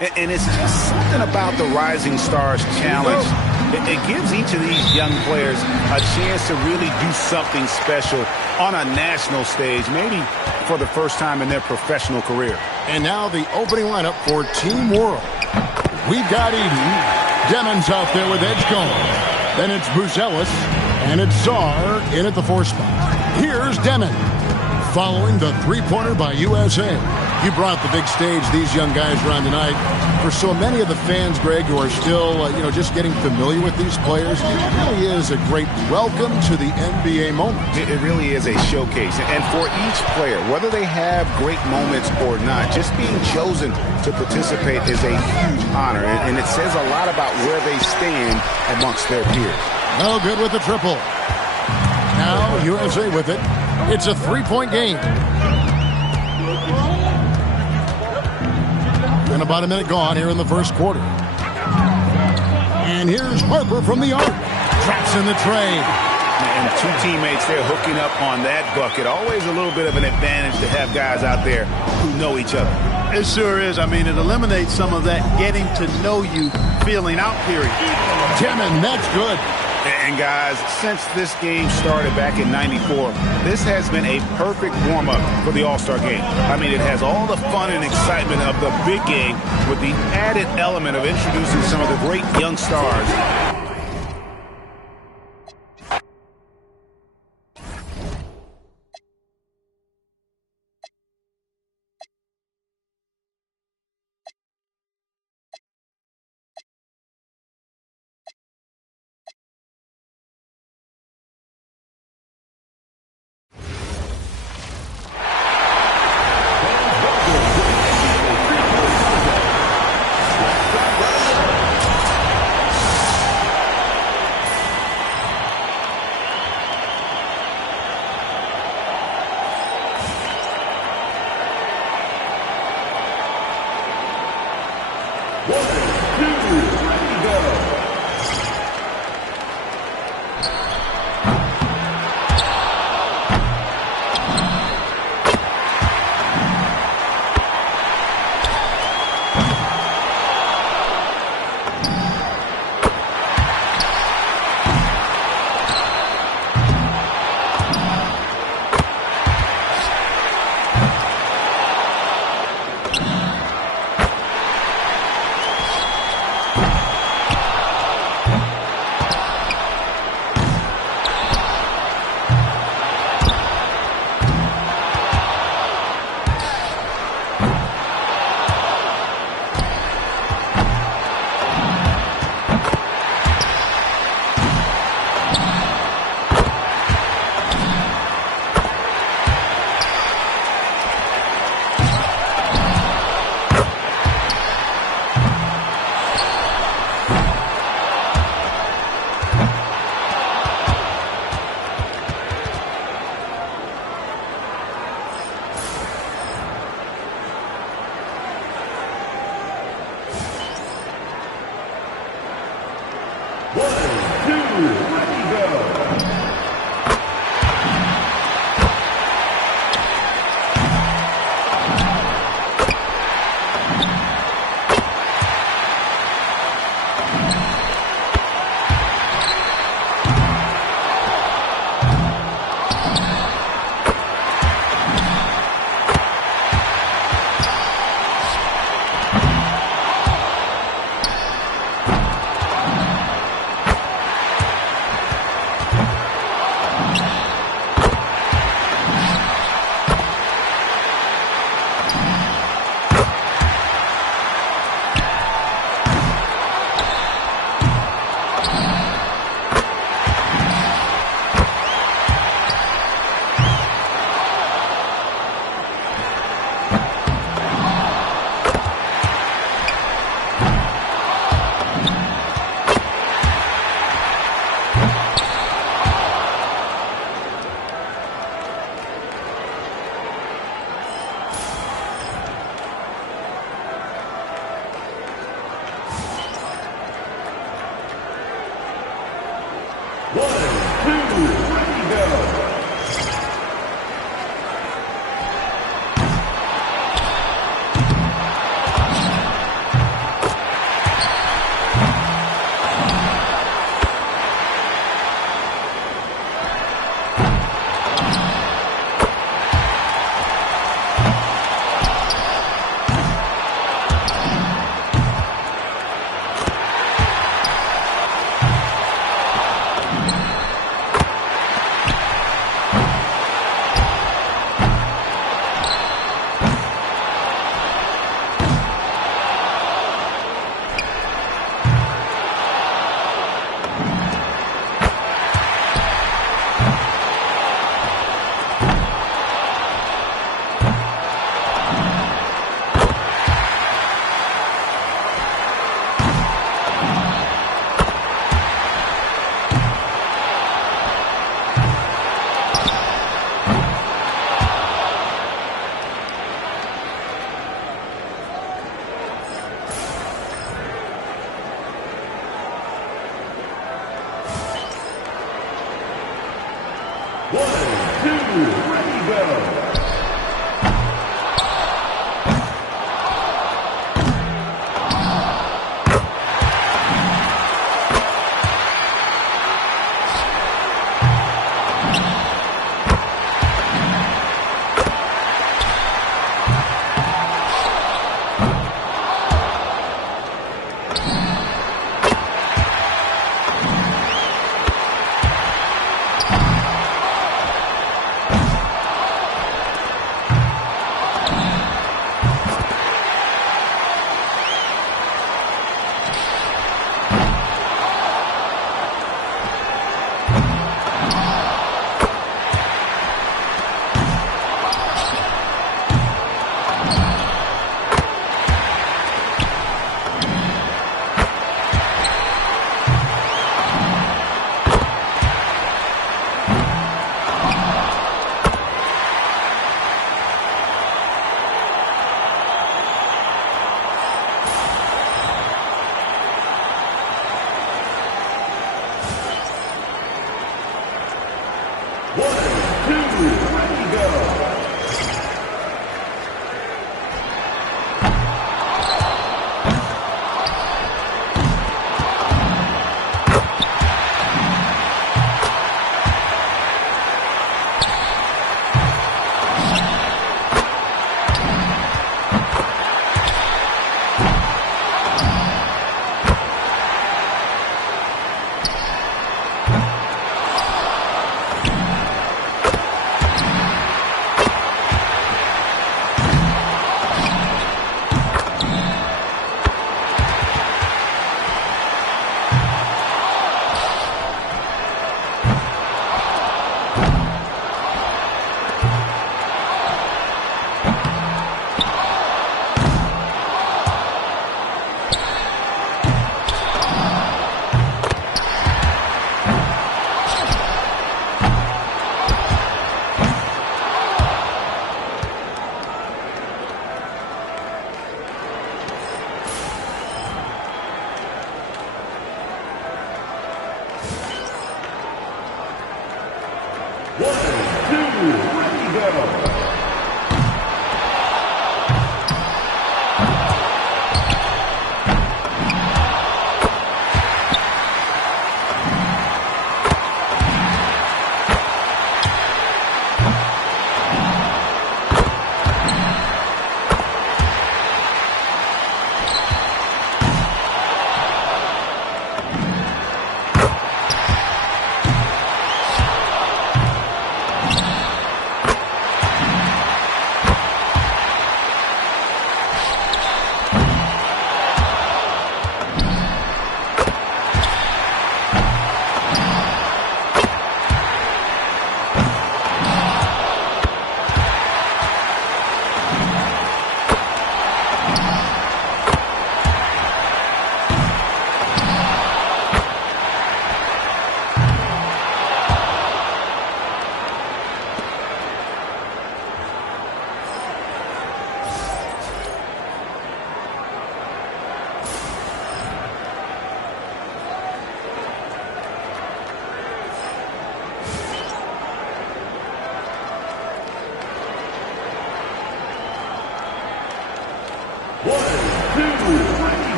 And it's just something about the Rising Stars Challenge. It gives each of these young players a chance to really do something special on a national stage, maybe for the first time in their professional career. And now the opening lineup for Team World. We've got Eden. Demon's out there with Edgecombe. Then it's Buzelis. And it's Czar in at the 4 spot. Here's Demon. Following the three-pointer by USA. You brought the big stage these young guys are on tonight. For so many of the fans, Greg, who are still, just getting familiar with these players, it really is a great welcome to the NBA moment. It really is a showcase. And for each player, whether they have great moments or not, just being chosen to participate is a huge honor. And it says a lot about where they stand amongst their peers. No good with the triple. Now USA with it. It's a 3-point game. And about a minute gone here in the first quarter. And here's Harper from the arc. Traps in the tray. And 2 teammates there hooking up on that bucket. Always a little bit of an advantage to have guys out there who know each other. It sure is. I mean, it eliminates some of that getting to know you feeling out period. Demon, that's good. And guys, since this game started back in '94, this has been a perfect warm-up for the All-Star game. I mean, it has all the fun and excitement of the big game with the added element of introducing some of the great young stars.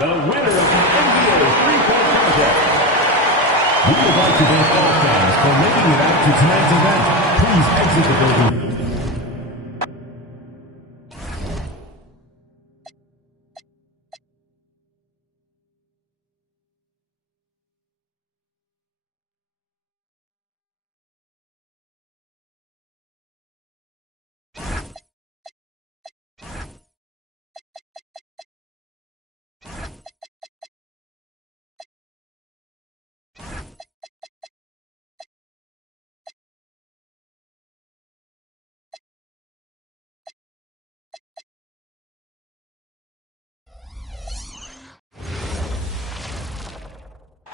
the winner of the NBA three-point contest. We would like to thank all fans for making it out to tonight's event. Please exit the building.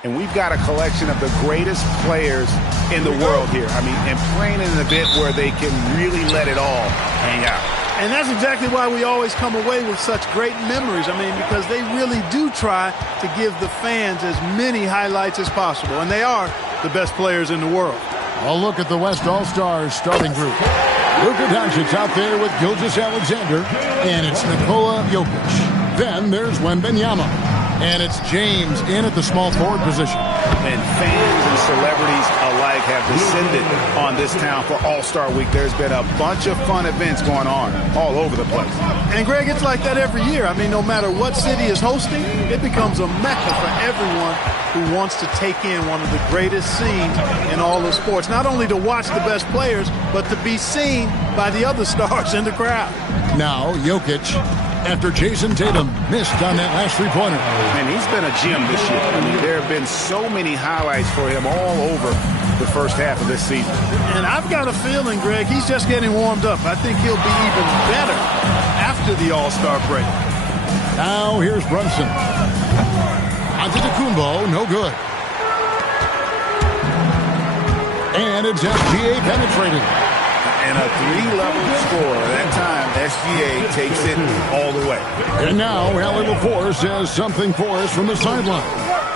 And we've got a collection of the greatest players in the world here. I mean, and playing in an event where they can really let it all hang out. And that's exactly why we always come away with such great memories. I mean, because they really do try to give the fans as many highlights as possible. And they are the best players in the world. A look at the West All-Stars starting group. Luka Doncic out there with Gilgeous-Alexander, and it's Nikola Jokic. Then there's Wembanyama. And it's James in at the small forward position. And fans and celebrities alike have descended on this town for All-Star Week. There's been a bunch of fun events going on all over the place. And, Greg, it's like that every year. I mean, no matter what city is hosting, it becomes a mecca for everyone who wants to take in one of the greatest scenes in all of sports. Not only to watch the best players, but to be seen by the other stars in the crowd. Now, Jokic, after Jason Tatum missed on that last three-pointer. And he's been a gem this year. I mean, there have been so many highlights for him all over the first half of this season. And I've got a feeling, Greg, he's just getting warmed up. I think he'll be even better after the All-Star break. Now here's Brunson. Antetokounmpo, no good. And it's SGA penetrating. And a three-level score. That time, SGA takes it all the way. And now, Allie LaForce has something for us from the sideline.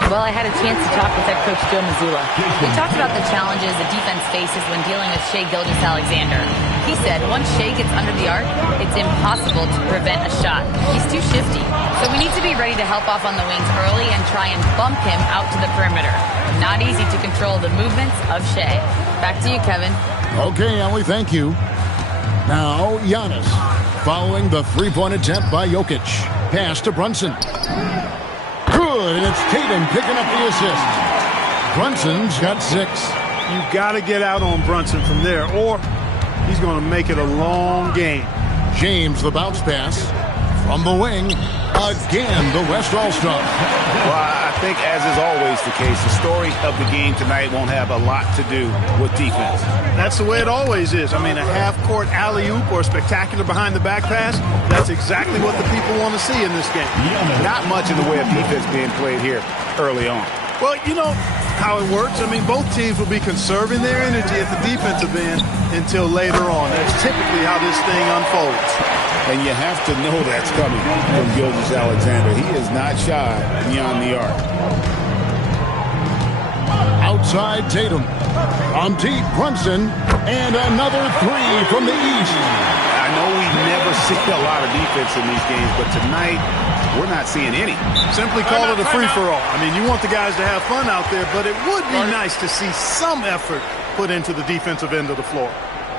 Well, I had a chance to talk with head coach Joe Mazzulla. We talked about the challenges the defense faces when dealing with Shai Gilgeous-Alexander. He said once Shai gets under the arc, it's impossible to prevent a shot. He's too shifty. So we need to be ready to help off on the wings early and try and bump him out to the perimeter. Not easy to control the movements of Shai. Back to you, Kevin. Okay, Allie, thank you. Now, Giannis, following the three-point attempt by Jokic. Pass to Brunson. Good, and it's Tatum picking up the assist. Brunson's got 6. You've got to get out on Brunson from there, or he's going to make it a long game. James, the bounce pass from the wing. Again, the West All-Star. Well, I think, as is always the case, the story of the game tonight won't have a lot to do with defense. That's the way it always is. I mean, a half-court alley-oop or a spectacular behind-the-back pass, that's exactly what the people want to see in this game. Not much in the way of defense being played here early on. Well, you know how it works. I mean, both teams will be conserving their energy at the defensive end until later on. That's typically how this thing unfolds. And you have to know that's coming from Gilgeous-Alexander. He is not shy beyond the arc. Outside Tatum. From deep, Brunson. And another 3 from the east. I know we never see a lot of defense in these games, but tonight we're not seeing any. Simply call it a free-for-all. I mean, you want the guys to have fun out there, but it would be nice to see some effort put into the defensive end of the floor.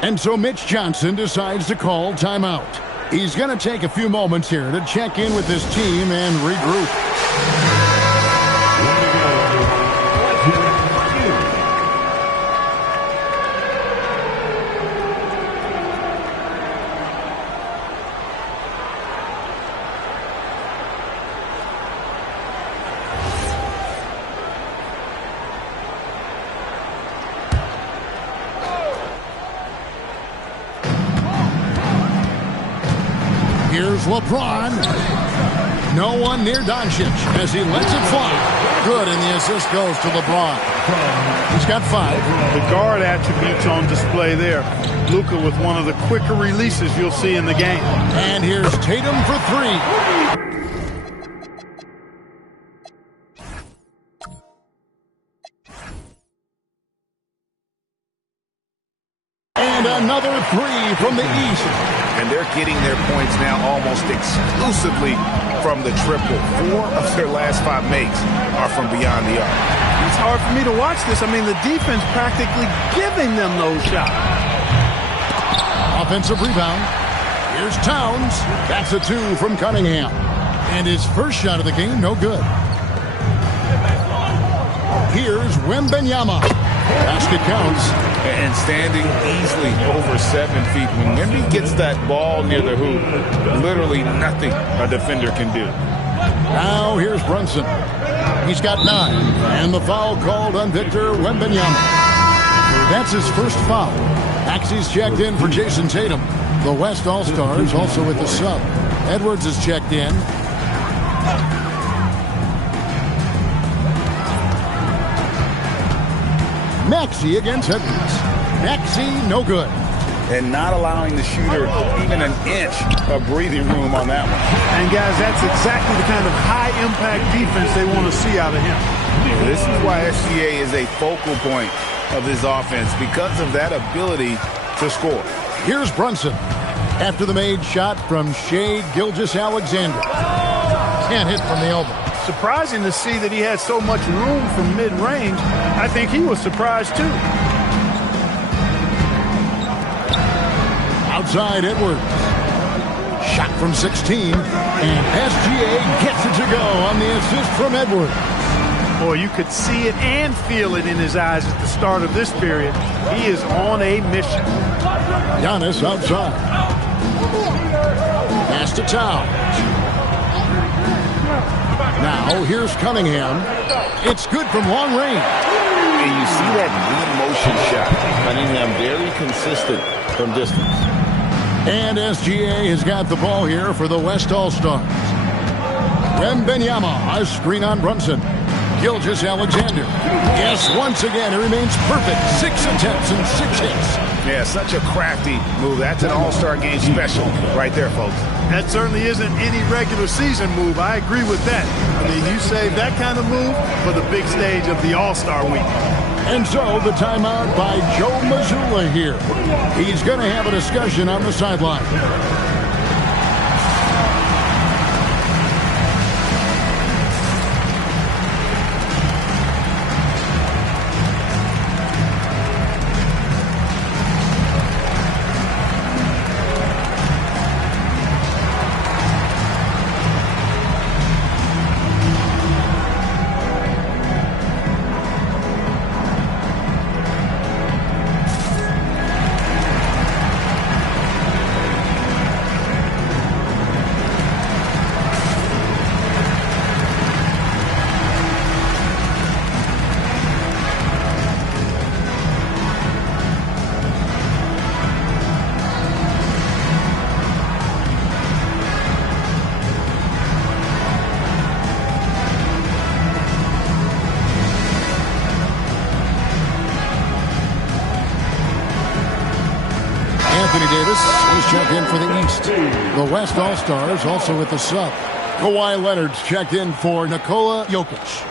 And so Mitch Johnson decides to call timeout. He's going to take a few moments here to check in with his team and regroup. Here's LeBron. No one near Doncic as he lets it fly. Good, and the assist goes to LeBron. He's got 5. The guard attributes on display there. Luka with one of the quicker releases you'll see in the game. And here's Tatum for 3. And another 3 from the east. and they're getting their points now almost exclusively from the triple. 4 of their last 5 makes are from beyond the arc. It's hard for me to watch this. I mean, the defense practically giving them those shots. Offensive rebound. Here's Towns. That's a 2 from Cunningham. And his first shot of the game, no good. Here's Wembanyama. Basket counts. And standing easily over 7 feet. When Wemby gets that ball near the hoop, literally nothing a defender can do. Now here's Brunson. He's got 9. And the foul called on Victor Wembanyama. That's his first foul. Maxi's checked in for Jason Tatum. The West All-Stars also with the sub. Edwards is checked in. Maxey against Edwards. Maxey, no good. And not allowing the shooter even an inch of breathing room on that one. And, guys, that's exactly the kind of high-impact defense they want to see out of him. This is why SGA is a focal point of this offense, because of that ability to score. Here's Brunson. After the made shot from Shai Gilgeous-Alexander. Can't hit from the elbow. Surprising to see that he had so much room from mid-range. I think he was surprised, too. Outside Edwards. Shot from 16. And SGA gets it to go on the assist from Edwards. Boy, you could see it and feel it in his eyes at the start of this period. He is on a mission. Giannis outside. Pass to Towns. Now, here's Cunningham. It's good from long range. And you see that mid-motion shot. Cunningham very consistent from distance. And SGA has got the ball here for the West All-Stars. Wembanyama, a screen on Brunson. Gilgeous-Alexander. Yes, once again, it remains perfect. 6 attempts and 6 hits. Yeah, such a crafty move. That's an all-star game special right there, folks. That certainly isn't any regular season move. I agree with that. I mean, you save that kind of move for the big stage of the All-Star week. And so the timeout by Joe Mazzulla here. He's going to have a discussion on the sideline. He's checked in for the East. The West All-Stars also with the sub. Kawhi Leonard's checked in for Nikola Jokic.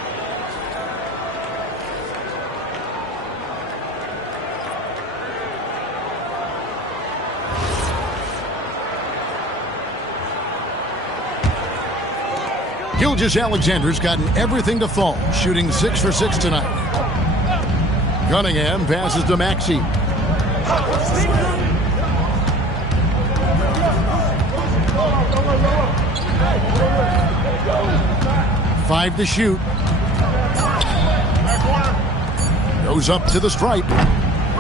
Gilgeous-Alexander's gotten everything to fall, shooting 6 for 6 tonight. Cunningham passes to Maxey. Five to shoot. Goes up to the stripe.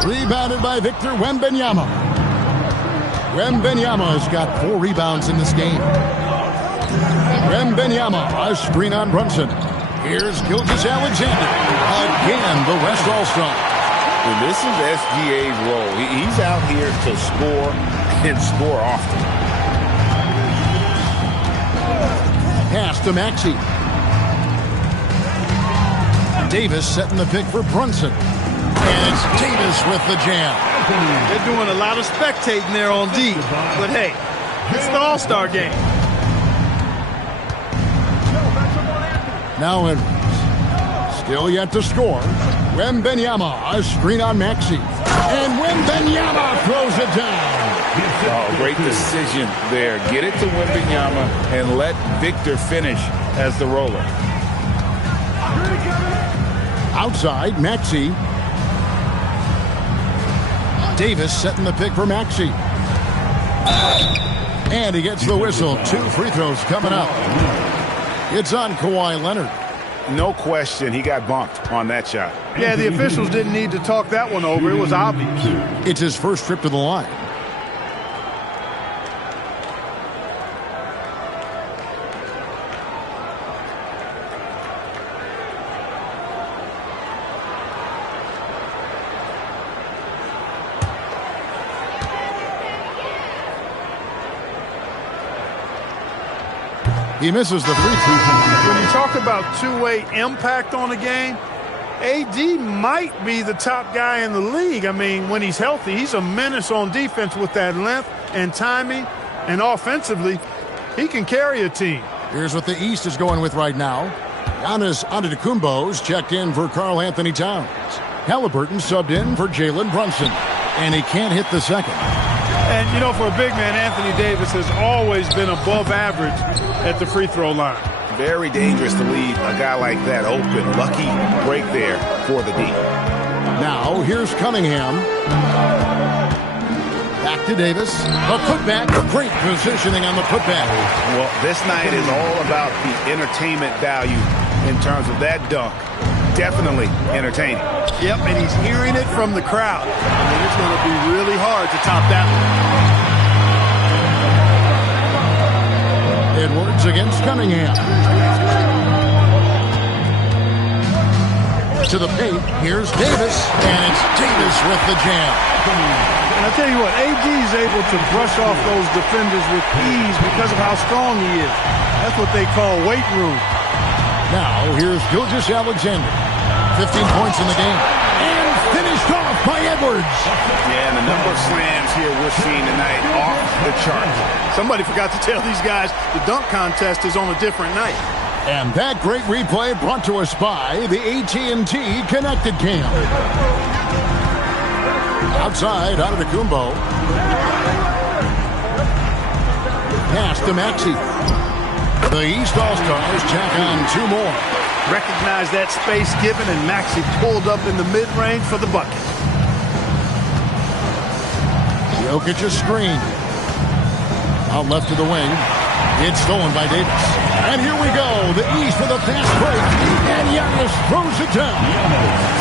Rebounded by Victor Wembanyama. Wembanyama has got 4 rebounds in this game. Wembanyama, a screen on Brunson. Here's Gilgeous-Alexander. Again, the West All-Star. And this is SGA's role. He's out here to score and score often. Pass to Maxey. Davis setting the pick for Brunson. And it's Davis with the jam. They're doing a lot of spectating there on D. But hey, it's the All-Star game. Now Edwards. Still yet to score. Wembanyama, a screen on Maxey. And Wembanyama throws it down. Oh, great decision there. Get it to Wembanyama and let Victor finish as the roller. Outside, Maxey. Davis setting the pick for Maxey. And he gets the whistle. 2 free throws coming up. It's on Kawhi Leonard. No question, he got bumped on that shot. Yeah, the officials didn't need to talk that one over. It was obvious. It's his first trip to the line. He misses the free throw. When you talk about two-way impact on a game, AD might be the top guy in the league. I mean, when he's healthy, he's a menace on defense with that length and timing. And offensively, he can carry a team. Here's what the East is going with right now. Giannis Antetokounmpo's checked in for Karl Anthony Towns. Halliburton subbed in for Jalen Brunson. And he can't hit the second. And, you know, for a big man, Anthony Davis has always been above average at the free throw line. Very dangerous to leave a guy like that open. Lucky break there for the D. Now, here's Cunningham. Back to Davis. A putback. Great positioning on the putback. Well, this night is all about the entertainment value in terms of that dunk. Definitely entertaining. Yep, and he's hearing it from the crowd. I mean, it's going to be really hard to top that one. Edwards against Cunningham. To the paint, here's Davis, and it's Davis with the jam. And I tell you what, AD is able to brush off those defenders with ease because of how strong he is. That's what they call weight room. Now, here's Gilgeous-Alexander. 15 points in the game. And finished off by Edwards. Yeah, and the number of slams here we're seeing tonight off the charts. Somebody forgot to tell these guys the dunk contest is on a different night. And that great replay brought to us by the AT&T Connected Cam. Outside, Antetokounmpo. Pass to Maxey. The East All-Stars check on 2 more. Recognize that space given, and Maxey pulled up in the mid-range for the bucket. Jokic's screen. Out left to the wing. It's stolen by Davis. And here we go. The East with a fast break. And Giannis throws it down.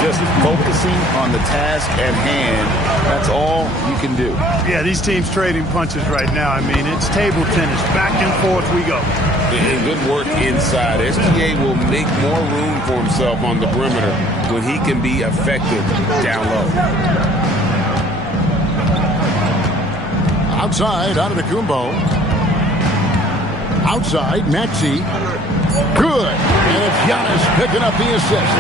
Just focusing on the task at hand. That's all you can do. Yeah, these teams trading punches right now. I mean, it's table tennis. Back and forth we go. And good work inside. SGA will make more room for himself on the perimeter when he can be effective down low. Outside, Antetokounmpo. Outside, Maxey. Good. And it's Giannis picking up the assist.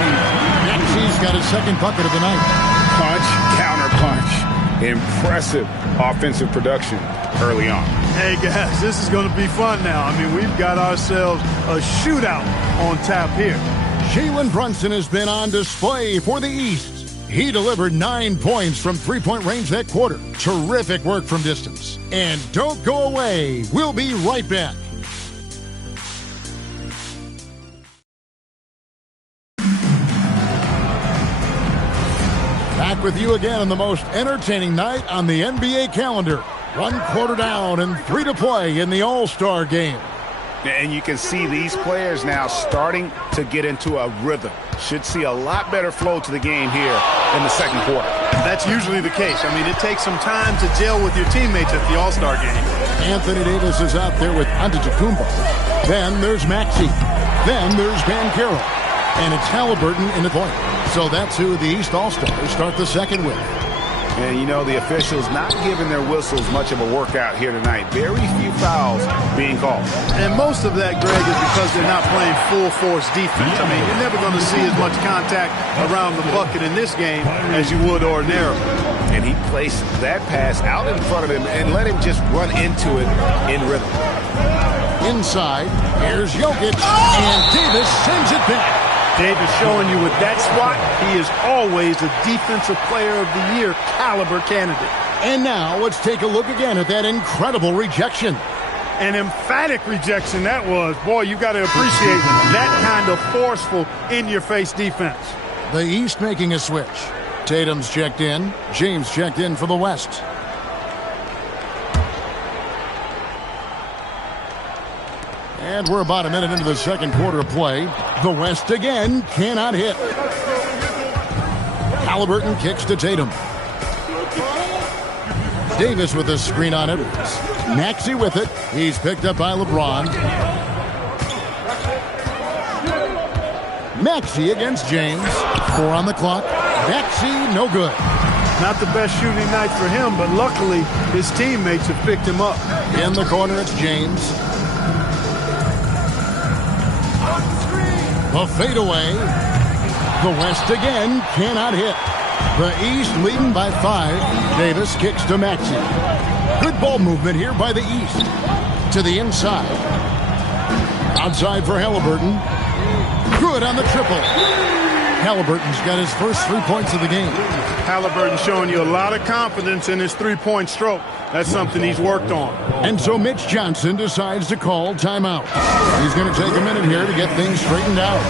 Maxey's got his second bucket of the night. Punch, counter punch. Impressive offensive production early on. Hey, guys, this is going to be fun now. I mean, we've got ourselves a shootout on tap here. Jalen Brunson has been on display for the East. He delivered 9 points from three-point range that quarter. Terrific work from distance. And don't go away. We'll be right back. Back with you again on the most entertaining night on the NBA calendar. 1 quarter down and 3 to play in the All-Star game. And you can see these players now starting to get into a rhythm. Should see a lot better flow to the game here in the second quarter. That's usually the case. I mean, it takes some time to gel with your teammates at the All-Star game. Anthony Davis is out there with Antetokounmpo. Then there's Maxey. Then there's Banchero. And it's Halliburton in the point. So that's who the East All-Stars start the second with. And, you know, the officials not giving their whistles much of a workout here tonight. Very few fouls being called. And most of that, Greg, is because they're not playing full-force defense. I mean, you're never going to see as much contact around the bucket in this game as you would ordinarily. And he placed that pass out in front of him and let him just run into it in rhythm. Inside, here's Jokic, and Davis sends it back. Davis showing you with that spot, he is always a Defensive Player of the Year caliber candidate. And now let's take a look again at that incredible rejection. An emphatic rejection that was. Boy, you got to appreciate that kind of forceful in-your-face defense. The East making a switch. Tatum's checked in. James checked in for the West. And we're about a minute into the second quarter of play. The West again cannot hit. Halliburton kicks to Tatum. Davis with a screen on Edwards. Maxey with it. He's picked up by LeBron. Maxey against James. 4 on the clock. Maxey, no good. Not the best shooting night for him, but luckily his teammates have picked him up. In the corner, it's James. The fadeaway. The West again cannot hit. The East leading by 5. Davis kicks to Maxey. Good ball movement here by the East. To the inside. Outside for Halliburton. Good on the triple. Halliburton's got his first 3 points of the game. Halliburton showing you a lot of confidence in his three-point stroke. That's something he's worked on. And so Mitch Johnson decides to call timeout. He's going to take a minute here to get things straightened out.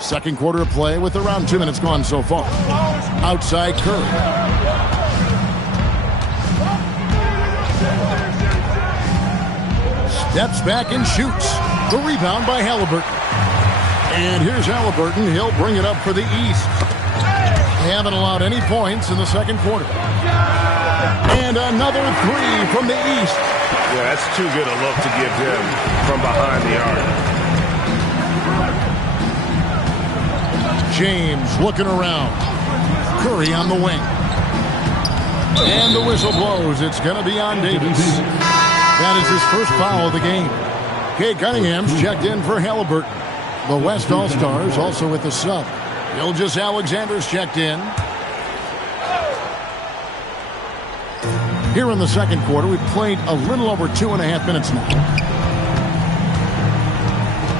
Second quarter of play with around 2 minutes gone so far. Outside Curry. Steps back and shoots. The rebound by Halliburton. And here's Halliburton. He'll bring it up for the East. They haven't allowed any points in the second quarter. And another 3 from the East. Yeah, that's too good a look to give him from behind the arc. James looking around. Curry on the wing. And the whistle blows. It's going to be on Davis. That is his first foul of the game. Kate Cunningham's checked in for Halliburton. The West All-Stars also with the sub. Gilgeous Alexander's checked in. Here in the second quarter, we've played a little over 2.5 minutes now.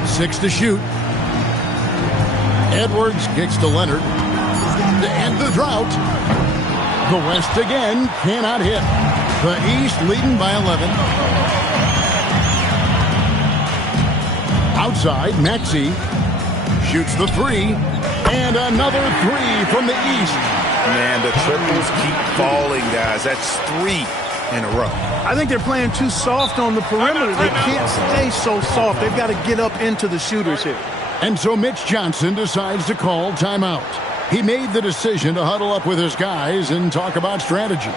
6 to shoot. Edwards kicks to Leonard. To end the drought. The West again cannot hit. The East leading by 11. Outside, Maxey shoots the 3. And another 3 from the East. Man, the triples keep falling, guys. That's 3 in a row. I think they're playing too soft on the perimeter. They can't stay so soft. They've got to get up into the shooters here. And so Mitch Johnson decides to call timeout. He made the decision to huddle up with his guys and talk about strategy.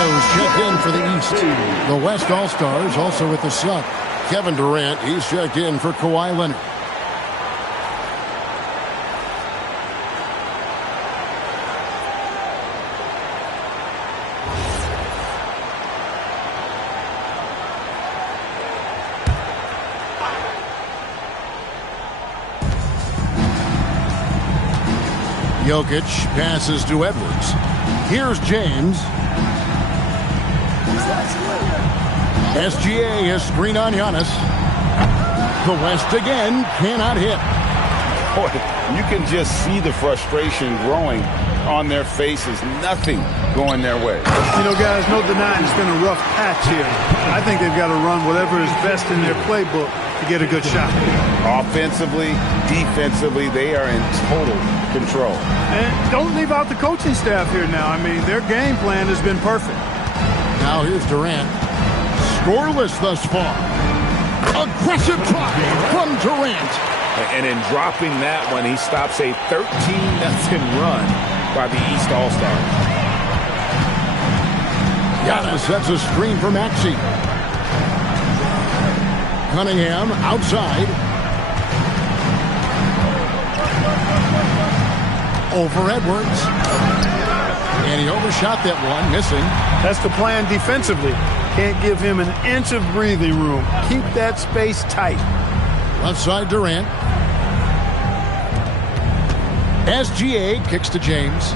Modo's checked in for the East. The West All-Stars also with the sub. Kevin Durant, he's checked in for Kawhi Leonard. Jokic passes to Edwards. Here's James. SGA has screen on Giannis. The West again cannot hit. Boy, you can just see the frustration growing on their faces. Nothing going their way. You know, guys, no denying it's been a rough patch here. I think they've got to run whatever is best in their playbook to get a good shot. Offensively, defensively, they are in total control. And don't leave out the coaching staff here now. I mean, their game plan has been perfect. Now here's Durant. Scoreless thus far. Aggressive try from Durant. And in dropping that one, he stops a 13-0 run by the East All-Stars. Giannis sets a screen for Maxey. Cunningham outside. Over Edwards. And he overshot that one, missing. That's the plan defensively. Can't give him an inch of breathing room. Keep that space tight. Left side Durant. SGA kicks to James.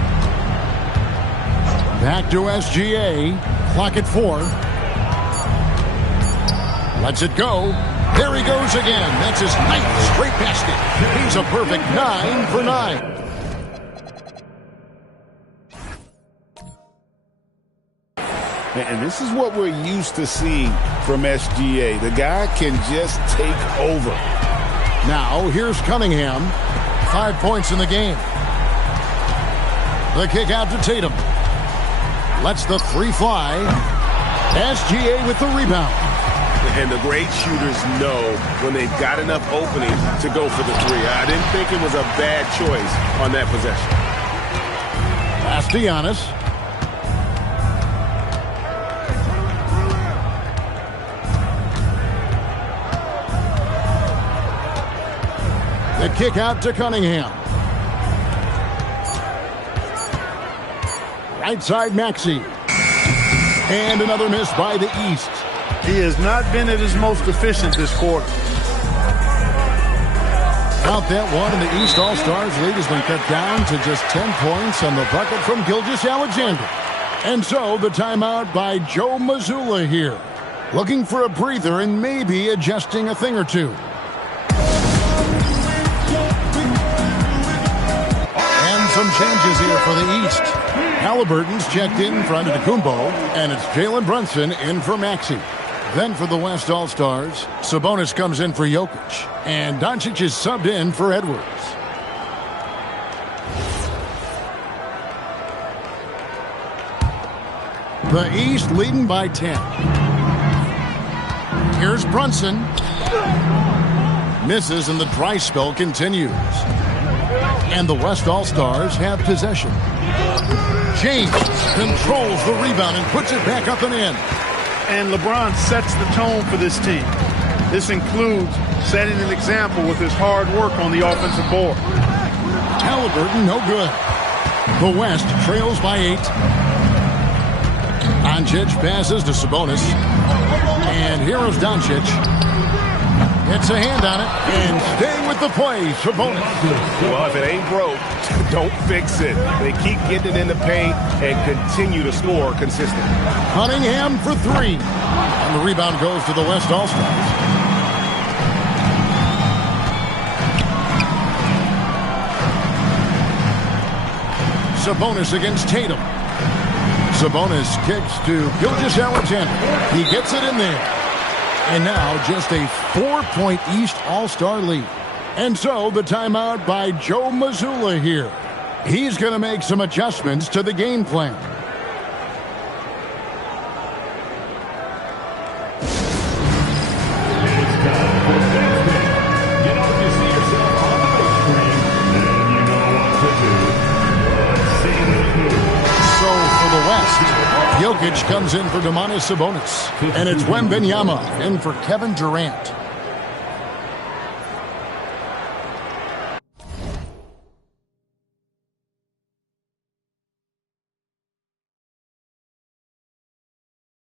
Back to SGA. Clock at 4. Lets it go. There he goes again. That's his 9th straight basket. He's a perfect 9 for 9. And this is what we're used to seeing from SGA. The guy can just take over. Now, here's Cunningham. 5 points in the game. The kick out to Tatum. Lets the 3 fly. SGA with the rebound. And the great shooters know when they've got enough opening to go for the 3. I didn't think it was a bad choice on that possession. Pass to Giannis. The kick out to Cunningham. Right side Maxey. And another miss by the East. He has not been at his most efficient this quarter. Count that one, and the East All-Stars lead has been cut down to just 10 points on the bucket from Gilgeous-Alexander. And so the timeout by Joe Mazzulla here. Looking for a breather and maybe adjusting a thing or two. And some changes here for the East. Halliburton's checked in for Antetokounmpo, and it's Jalen Brunson in for Maxey. Then for the West All-Stars, Sabonis comes in for Jokic, and Doncic is subbed in for Edwards. The East leading by 10. Here's Brunson. Misses, and the dry spell continues. And the West All-Stars have possession. James controls the rebound and puts it back up and in. And LeBron sets the tone for this team. This includes setting an example with his hard work on the offensive board. Halliburton, no good. The West trails by 8. Doncic passes to Sabonis. And here's Doncic. Gets a hand on it. And staying with the play, Sabonis. Well, if it ain't broke, don't fix it. They keep getting it in the paint and continue to score consistently. Cunningham for 3. And the rebound goes to the West All-Stars. Sabonis against Tatum. Sabonis kicks to Gilgeous-Alexander. He gets it in there. And now just a 4-point East All-Star lead. And so the timeout by Joe Mazzulla here. He's going to make some adjustments to the game plan. It's time for Thanksgiving. Get up and see yourself on the big screen, and you know what to do. Let's see the move. So for the West, Jokic comes in for Domantas Sabonis. And it's Wembanyama in for Kevin Durant.